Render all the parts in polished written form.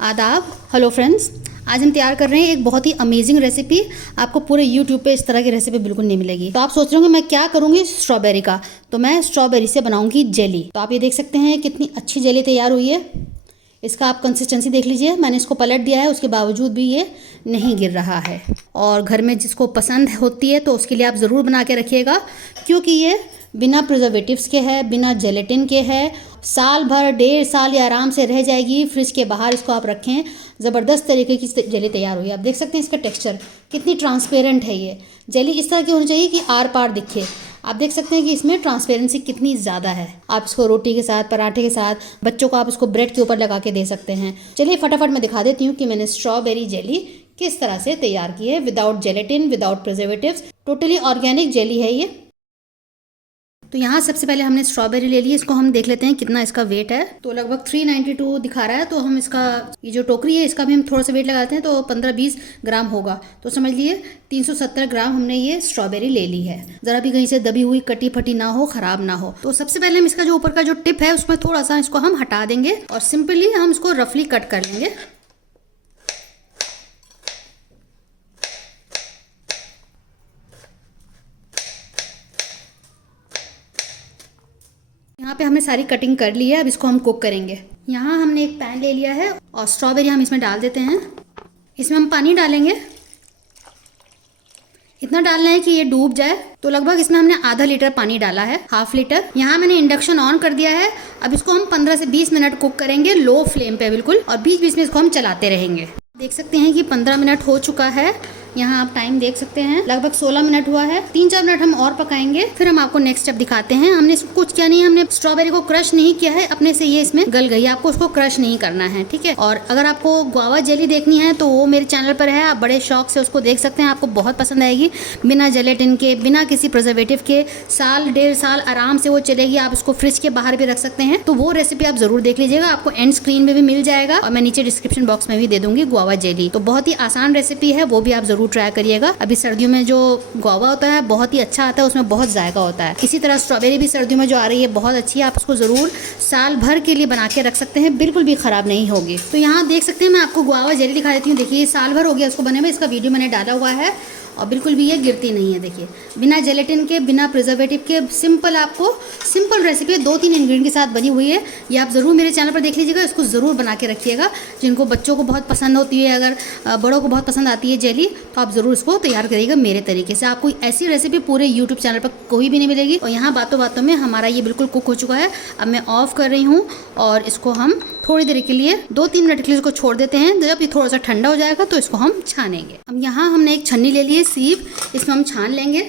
आदाब। Hello friends, आज हम तैयार कर रहे हैं एक बहुत ही अमेजिंग रेसिपी। आपको पूरे यूट्यूब पे इस तरह की रेसिपी बिल्कुल नहीं मिलेगी। तो आप सोच रहे होंगे मैं क्या करूंगी स्ट्रॉबेरी का, तो मैं स्ट्रॉबेरी से बनाऊंगी जेली। तो आप ये देख सकते हैं कितनी अच्छी जेली तैयार हुई है। इसका आप कंसिस्टेंसी देख लीजिए, मैंने इसको पलट दिया है, उसके बावजूद भी ये नहीं गिर रहा है। और घर में जिसको पसंद होती है तो उसके लिए आप ज़रूर बना के रखिएगा, क्योंकि ये बिना प्रिजर्वेटिव्स के है, बिना जेलेटिन के है। साल भर, 1.5 साल ये आराम से रह जाएगी। फ्रिज के बाहर इसको आप रखें, ज़बरदस्त तरीके की जेली तैयार हुई है। आप देख सकते हैं इसका टेक्सचर कितनी ट्रांसपेरेंट है। ये जेली इस तरह की होनी चाहिए कि आर पार दिखे। आप देख सकते हैं कि इसमें ट्रांसपेरेंसी कितनी ज़्यादा है। आप इसको रोटी के साथ, पराठे के साथ, बच्चों को आप इसको ब्रेड के ऊपर लगा के दे सकते हैं। चलिए फटाफट मैं दिखा देती हूँ कि मैंने स्ट्रॉबेरी जेली किस तरह से तैयार की है, without gelatin, without preservatives. Totally organic jelly है ये। तो यहाँ सबसे पहले हमने स्ट्रॉबेरी ले ली। इसको हम देख लेते हैं कितना इसका वेट है। तो लगभग 392 दिखा रहा है। तो हम इसका ये जो टोकरी है इसका भी हम थोड़ा सा वेट लगाते हैं, तो 15-20 ग्राम होगा। तो समझ लिए 370 ग्राम हमने ये स्ट्रॉबेरी ले ली है। ज़रा भी कहीं से दबी हुई, कटी फटी ना हो, ख़राब ना हो। तो सबसे पहले हम इसका जो ऊपर का जो टिप है उसमें थोड़ा सा इसको हम हटा देंगे और सिंपली हम इसको रफली कट कर लेंगे। यहाँ पे हमने सारी कटिंग कर ली है। अब इसको हम कुक करेंगे। यहाँ हमने एक पैन ले लिया है और स्ट्रॉबेरी हम इसमें डाल देते हैं। इसमें हम पानी डालेंगे, इतना डालना है कि ये डूब जाए। तो लगभग इसमें हमने आधा लीटर पानी डाला है, हाफ लीटर। यहाँ मैंने इंडक्शन ऑन कर दिया है। अब इसको हम 15 से 20 मिनट कुक करेंगे, लो फ्लेम पे बिल्कुल, और बीच बीच में इसको हम चलाते रहेंगे। देख सकते हैं कि 15 मिनट हो चुका है। यहाँ आप टाइम देख सकते हैं, लगभग 16 मिनट हुआ है। 3-4 मिनट हम और पकाएंगे, फिर हम आपको नेक्स्ट स्टेप दिखाते हैं। हमने इसको कुछ किया नहीं, हमने स्ट्रॉबेरी को क्रश नहीं किया है, अपने से ये इसमें गल गई। आपको उसको क्रश नहीं करना है, ठीक है। और अगर आपको गुआवा जेली देखनी है तो वो मेरे चैनल पर है, आप बड़े शौक से उसको देख सकते हैं। आपको बहुत पसंद आएगी, बिना जेलेटिन के, बिना किसी प्रिजर्वेटिव के। साल 1.5 साल आराम से वो चलेगी। आप इसको फ्रिज के बाहर भी रख सकते हैं। तो वो रेसिपी आप जरूर देख लीजिएगा, आपको एंड स्क्रीन में भी मिल जाएगा और मैं नीचे डिस्क्रिप्शन बॉक्स में भी दे दूंगी गुआवा जेली। तो बहुत ही आसान रेसिपी है, वो भी आप जरूर ट्राई करिएगा। अभी सर्दियों में जो गुआवा होता है बहुत ही अच्छा आता है, उसमें बहुत जायका होता है। इसी तरह स्ट्रॉबेरी भी सर्दियों में जो आ रही है बहुत अच्छी है। आप उसको जरूर साल भर के लिए बना के रख सकते हैं, बिल्कुल भी खराब नहीं होगी। तो यहाँ देख सकते हैं, मैं आपको गुआवा जेली दिखा देती हूँ। देखिए साल भर हो गया उसको बने हुए, इसका वीडियो मैंने डाला हुआ है और बिल्कुल भी ये गिरती नहीं है। देखिए बिना जेलेटिन के, बिना प्रिजर्वेटिव के, सिंपल रेसिपी 2-3 इंग्रेडिएंट के साथ बनी हुई है। ये आप ज़रूर मेरे चैनल पर देख लीजिएगा, इसको ज़रूर बना के रखिएगा। जिनको बच्चों को बहुत पसंद होती है, अगर बड़ों को बहुत पसंद आती है जेली, तो आप ज़रूर इसको तैयार करिएगा मेरे तरीके से। आपको ऐसी रेसिपी पूरे यूट्यूब चैनल पर कोई भी नहीं मिलेगी। और यहाँ बातों बातों में हमारा ये बिल्कुल कुक हो चुका है। अब मैं ऑफ कर रही हूँ और इसको हम थोड़ी देर के लिए 2-3 मिनट के लिए इसको छोड़ देते हैं। जब ये थोड़ा सा ठंडा हो जाएगा तो इसको हम छानेंगे। अब यहाँ हमने एक छन्नी ले ली है, सीव, इसमें हम छान लेंगे।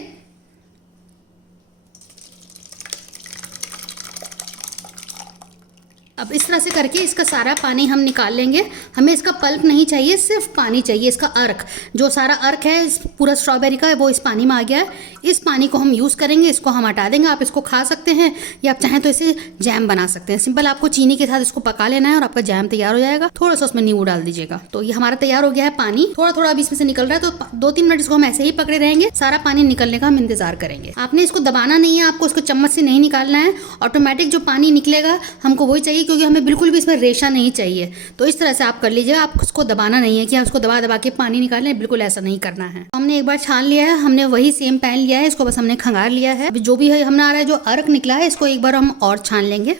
अब इस तरह से करके इसका सारा पानी हम निकाल लेंगे। हमें इसका पल्प नहीं चाहिए, सिर्फ पानी चाहिए। इसका अर्क, जो सारा अर्क है इस पूरा स्ट्रॉबेरी का, वो इस पानी में आ गया है। इस पानी को हम यूज़ करेंगे, इसको हम हटा देंगे। आप इसको खा सकते हैं या आप चाहें तो इसे जैम बना सकते हैं। सिंपल आपको चीनी के साथ इसको पका लेना है और आपका जैम तैयार हो जाएगा। थोड़ा सा उसमें नींबू डाल दीजिएगा। तो ये हमारा तैयार हो गया है पानी। थोड़ा थोड़ा अभी इसमें से निकल रहा है, तो 2-3 मिनट इसको हम ऐसे ही पकड़े रहेंगे। सारा पानी निकलने का हम इंतजार करेंगे। आपने इसको दबाना नहीं है, आपको इसको चम्मच से नहीं निकालना है। ऑटोमेटिक जो पानी निकलेगा हमको वही चाहिए, क्योंकि हमें बिल्कुल भी इसमें रेशा नहीं चाहिए। तो इस तरह से आप कर लीजिएगा। आप उसको दबाना नहीं है कि आप उसको दबा दबा के पानी निकालें, बिल्कुल ऐसा नहीं करना है। हमने एक बार छान लिया है, हमने वही सेम पैन लिया है, इसको बस हमने खंगार लिया है। जो भी है हमने आ रहा है, जो अर्क निकला है, इसको एक बार हम और छान लेंगे,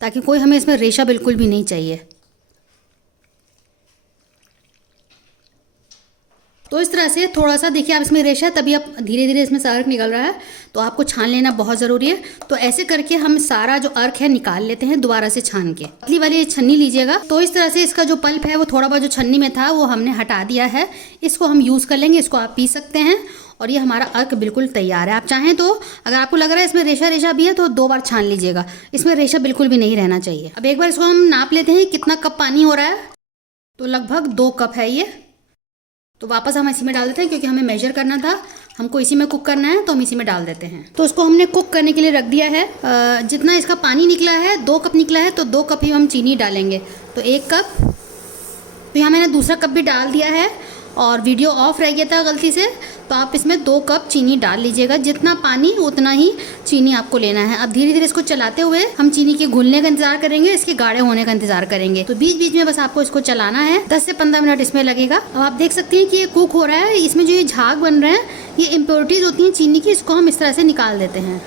ताकि कोई हमें इसमें रेशा बिल्कुल भी नहीं चाहिए। तो इस तरह से थोड़ा सा देखिए, आप इसमें रेशा है तभी आप धीरे धीरे इसमें से अर्क निकल रहा है, तो आपको छान लेना बहुत ज़रूरी है। तो ऐसे करके हम सारा जो अर्क है निकाल लेते हैं दोबारा से छान के। पतली वाली छन्नी लीजिएगा। तो इस तरह से इसका जो पल्प है वो थोड़ा बहुत जो छन्नी में था वो हमने हटा दिया है। इसको हम यूज़ कर लेंगे, इसको आप पी सकते हैं। और ये हमारा अर्क बिल्कुल तैयार है। आप चाहें तो, अगर आपको लग रहा है इसमें रेशा भी है, तो 2 बार छान लीजिएगा। इसमें रेशा बिल्कुल भी नहीं रहना चाहिए। अब एक बार इसको हम नाप लेते हैं कितना कप पानी हो रहा है। तो लगभग 2 कप है ये। तो वापस हम इसी में डाल देते हैं, क्योंकि हमें मेजर करना था, हमको इसी में कुक करना है, तो हम इसी में डाल देते हैं। तो इसको हमने कुक करने के लिए रख दिया है। जितना इसका पानी निकला है, 2 कप निकला है, तो 2 कप ही हम चीनी डालेंगे। तो 1 कप। तो यहाँ मैंने दूसरा कप भी डाल दिया है और वीडियो ऑफ रह गया था गलती से, तो आप इसमें 2 कप चीनी डाल लीजिएगा। जितना पानी उतना ही चीनी आपको लेना है। अब धीरे धीरे इसको चलाते हुए हम चीनी के घुलने का इंतजार करेंगे, इसके गाढ़े होने का इंतजार करेंगे। तो बीच बीच में बस आपको इसको चलाना है। 10 से 15 मिनट इसमें लगेगा। अब आप देख सकते हैं कि ये कुक हो रहा है। इसमें जो ये झाग बन रहे हैं, ये इम्प्योरिटीज होती हैं चीनी की, इसको हम इस तरह से निकाल देते हैं।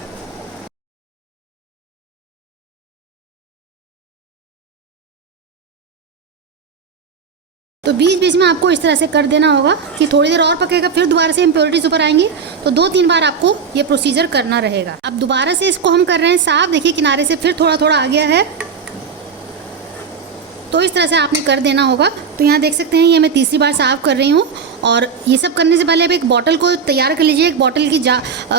तो बीच बीच में आपको इस तरह से कर देना होगा कि थोड़ी देर और पकेगा, फिर दोबारा से इम्प्योरिटीज ऊपर आएंगी। तो 2-3 बार आपको ये प्रोसीजर करना रहेगा। अब दोबारा से इसको हम कर रहे हैं साफ। देखिए किनारे से फिर थोड़ा थोड़ा आ गया है, तो इस तरह से आपने कर देना होगा। तो यहाँ देख सकते हैं ये मैं तीसरी बार साफ़ कर रही हूँ। और ये सब करने से पहले आप एक बॉटल को तैयार कर लीजिए, एक बॉटल की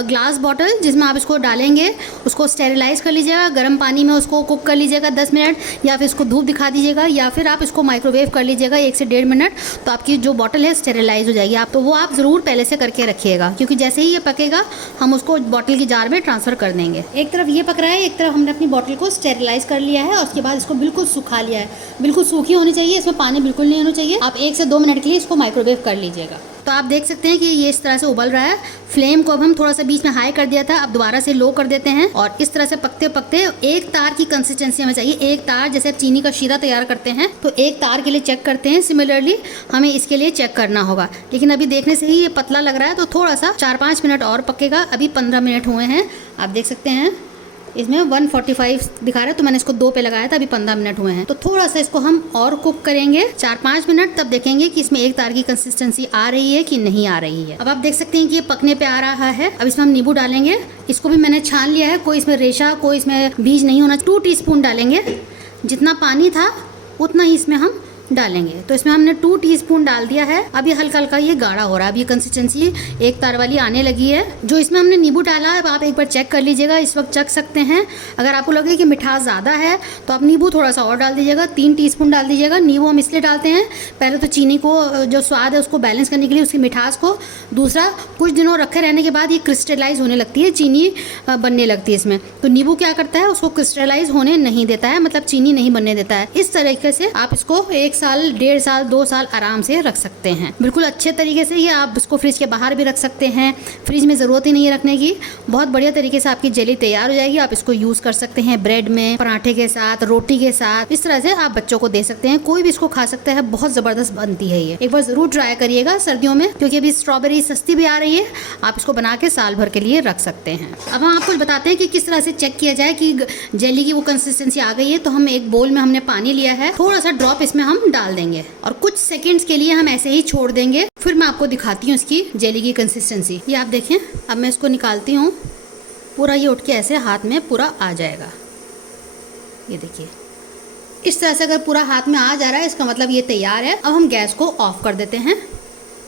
ग्लास बॉटल, जिसमें आप इसको डालेंगे। उसको स्टेरिलाइज़ कर लीजिएगा, गर्म पानी में उसको कुक कर लीजिएगा 10 मिनट, या फिर इसको धूप दिखा दीजिएगा, या फिर आप इसको माइक्रोवेव कर लीजिएगा 1 से 1.5 मिनट। तो आपकी जो बॉटल है स्टेरिलाइज हो जाएगी। आप तो वो आप ज़रूर पहले से करके रखिएगा, क्योंकि जैसे ही ये पकेगा हम उसको बॉटल की जार में ट्रांसफ़र कर देंगे। एक तरफ ये पक रहा है, एक तरफ हमने अपनी बॉटल को स्टेरिलाइज़ कर लिया है और उसके बाद इसको बिल्कुल सुखा लिया है। बिल्कुल सूखी होनी चाहिए, इसमें पानी बिल्कुल नहीं होना चाहिए। आप 1 से 2 मिनट के लिए इसको माइक्रोवेव कर लीजिएगा। तो आप देख सकते हैं कि ये इस तरह से उबल रहा है। फ्लेम को अब हम थोड़ा सा बीच में हाई कर दिया था, अब दोबारा से लो कर देते हैं। और इस तरह से पकते पकते एक तार की कंसिस्टेंसी हमें चाहिए। एक तार, जैसे आप चीनी का शीरा तैयार करते हैं तो एक तार के लिए चेक करते हैं, सिमिलरली हमें इसके लिए चेक करना होगा। लेकिन अभी देखने से ही ये पतला लग रहा है, तो थोड़ा सा 4-5 मिनट और पकेगा। अभी 15 मिनट हुए हैं, आप देख सकते हैं इसमें 145 दिखा रहा है, तो मैंने इसको 2 पे लगाया था। अभी 15 मिनट हुए हैं, तो थोड़ा सा इसको हम और कुक करेंगे 4-5 मिनट। तब देखेंगे कि इसमें एक तार की कंसिस्टेंसी आ रही है कि नहीं आ रही है। अब आप देख सकते हैं कि ये पकने पे आ रहा है। अब इसमें हम नींबू डालेंगे। इसको भी मैंने छान लिया है, कोई इसमें रेशा, कोई इसमें बीज नहीं होना। 2 टीस्पून डालेंगे। जितना पानी था उतना ही इसमें हम डालेंगे। तो इसमें हमने 2 टीस्पून डाल दिया है। अब ये हल्का हल्का ये गाढ़ा हो रहा है। अब ये कंसिस्टेंसी एक तार वाली आने लगी है। जो इसमें हमने नींबू डाला है, आप एक बार चेक कर लीजिएगा, इस वक्त चख सकते हैं। अगर आपको लगे कि मिठास ज़्यादा है तो आप नींबू थोड़ा सा और डाल दीजिएगा, 3 टीस्पून डाल दीजिएगा। नींबू हम इसलिए डालते हैं, पहले तो चीनी को जो स्वाद है उसको बैलेंस करने के लिए, उसकी मिठास को। दूसरा, कुछ दिनों रखे रहने के बाद ये क्रिस्टलाइज होने लगती है, चीनी बनने लगती है इसमें। तो नींबू क्या करता है, उसको क्रिस्टलाइज होने नहीं देता है, मतलब चीनी नहीं बनने देता है। इस तरीके से आप इसको 1 साल, 1.5 साल, 2 साल आराम से रख सकते हैं, बिल्कुल अच्छे तरीके से। ये आप इसको फ्रिज के बाहर भी रख सकते हैं, फ्रिज में ज़रूरत ही नहीं है रखने की। बहुत बढ़िया तरीके से आपकी जेली तैयार हो जाएगी। आप इसको यूज़ कर सकते हैं ब्रेड में, पराठे के साथ, रोटी के साथ। इस तरह से आप बच्चों को दे सकते हैं, कोई भी इसको खा सकता है। बहुत ज़बरदस्त बनती है ये, एक बार ज़रूर ट्राई करिएगा सर्दियों में, क्योंकि अभी स्ट्रॉबेरी सस्ती भी आ रही है। आप इसको बना के साल भर के लिए रख सकते हैं। अब हम आपको बताते हैं कि किस तरह से चेक किया जाए कि जेली की वो कंसिस्टेंसी आ गई है। तो हम एक बोल में हमने पानी लिया है, थोड़ा सा ड्रॉप इसमें हम डाल देंगे और कुछ सेकंड्स के लिए हम ऐसे ही छोड़ देंगे। फिर मैं आपको दिखाती हूँ इसकी जेली की कंसिस्टेंसी। ये आप देखें, अब मैं इसको निकालती हूँ। पूरा ये उठ के ऐसे हाथ में पूरा आ जाएगा। ये देखिए, इस तरह से अगर पूरा हाथ में आ जा रहा है, इसका मतलब ये तैयार है। अब हम गैस को ऑफ कर देते हैं।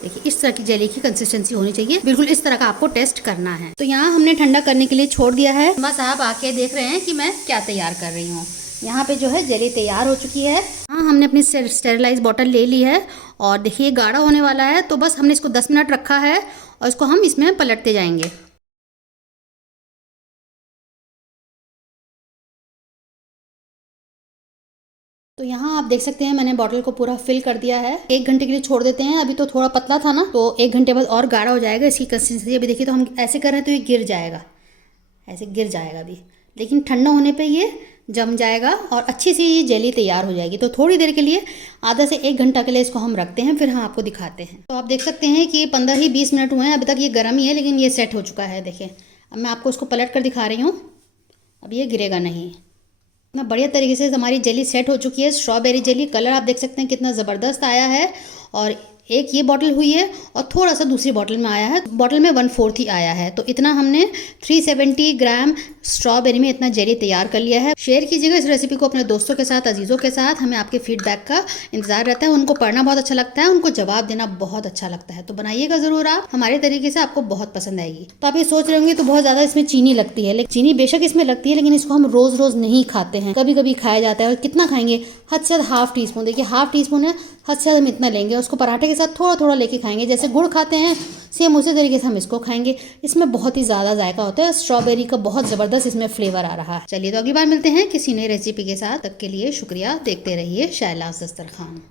देखिए, इस तरह की जेली की कंसिस्टेंसी होनी चाहिए, बिल्कुल इस तरह का आपको टेस्ट करना है। तो यहाँ हमने ठंडा करने के लिए छोड़ दिया है। बस आप आके देख रहे हैं कि मैं क्या तैयार कर रही हूँ। यहाँ पे जो है जेली तैयार हो चुकी है। हाँ, हमने अपनी स्टेरिलाइज बॉटल ले ली है और देखिए गाढ़ा होने वाला है। तो बस हमने इसको 10 मिनट रखा है और इसको हम इसमें पलटते जाएंगे। तो यहाँ आप देख सकते हैं मैंने बॉटल को पूरा फिल कर दिया है। 1 घंटे के लिए छोड़ देते हैं। अभी तो थोड़ा पतला था ना, तो 1 घंटे बाद और गाढ़ा हो जाएगा इसकी कंसिस्टेंसी। अभी देखिए, तो हम ऐसे कर रहे हैं तो ये गिर जाएगा, ऐसे गिर जाएगा अभी। लेकिन ठंडा होने पे ये जम जाएगा और अच्छी सी ये जेली तैयार हो जाएगी। तो थोड़ी देर के लिए, आधा से 1 घंटा के लिए इसको हम रखते हैं, फिर हम आपको दिखाते हैं। तो आप देख सकते हैं कि 15 ही 20 मिनट हुए हैं। अभी तक ये गर्म ही है, लेकिन ये सेट हो चुका है। देखिए, अब मैं आपको इसको पलट कर दिखा रही हूँ। अब ये गिरेगा नहीं। इतना बढ़िया तरीके से हमारी जेली सेट हो चुकी है। स्ट्रॉबेरी जेली, कलर आप देख सकते हैं कितना ज़बरदस्त आया है। और एक ये बॉटल हुई है और थोड़ा सा दूसरी बॉटल में आया है। बॉटल में 1/4 ही आया है। तो इतना हमने 370 ग्राम स्ट्रॉबेरी में इतना जेली तैयार कर लिया है। शेयर कीजिएगा इस रेसिपी को अपने दोस्तों के साथ, अजीज़ों के साथ। हमें आपके फीडबैक का इंतजार रहता है। उनको पढ़ना बहुत अच्छा लगता है, उनको जवाब देना बहुत अच्छा लगता है। तो बनाइएगा ज़रूर आप, हमारे तरीके से आपको बहुत पसंद आएगी। तो आप ये सोच रहे होंगे तो बहुत ज़्यादा इसमें चीनी लगती है, लेकिन चीनी बेशक इसमें लगती है, लेकिन इसको हम रोज़ रोज़ नहीं खाते हैं, कभी कभी खाया जाता है। और कितना खाएंगे, हद से हद 1/2 टीस्पून। देखिए, 1/2 टीस्पून है, हद से हद हम इतना लेंगे। उसको पराठे के साथ थोड़ा थोड़ा लेके खाएंगे, जैसे गुड़ खाते हैं सेम उसी तरीके से हम इसको खाएंगे। इसमें बहुत ही ज़्यादा जायका होता है, स्ट्रॉबेरी का बहुत ज़बरदस्त इसमें फ्लेवर आ रहा है। चलिए, तो अगली बार मिलते हैं किसी नई रेसिपी के साथ। तब के लिए शुक्रिया। देखते रहिए शैलास दस्तरखान।